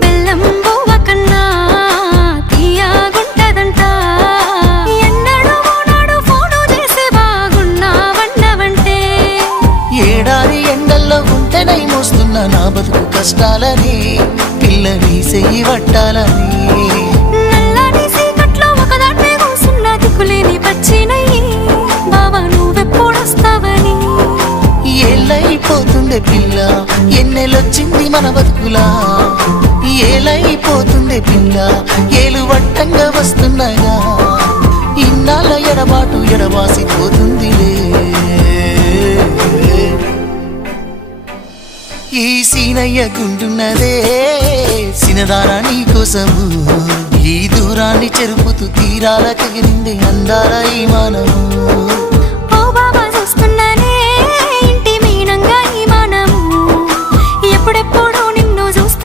బెల్లం బువ్వ కన్నా తీయగుంటదంట ఎన్నడూ నాడు ఫోను చేసి బాగున్నావన్నవంటే ఏడాది ఎండల్లో ఉంటేనై మోస్తున్నా నా బతుకు కష్టాలని పిల్లని చెయ్యి పట్టాలని నల్లని సీకట్లో ఒకదాన్నే కూసున్న దిక్కులేని పచ్చినయ్యి బావా నువ్వెప్పుడొస్తావని ఏళ్ళైపోతుండే పిల్ల ఎన్నెలొచ్చింది మన బతుకులా ఏలైపోతుండే పిల్ల ఏలు వట్టంగా వస్తున్నాగా ఇన్నాళ్ళ ఎడబాటు ఎడబాసిపోతుందిలే ఈ సీనయ్య గుండున్నదే సినదారా నీ కోసము ఈ దూరాన్ని చెరుపుతూ తీరాల తెగిరింది అందాల ఈ మానము ఓ బాబా చూస్తున్నానే ఇంటి మీనంగా ఈ మానము ఎప్పుడెప్పుడు